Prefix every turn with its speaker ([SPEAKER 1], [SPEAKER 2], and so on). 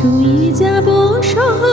[SPEAKER 1] 出一家不收。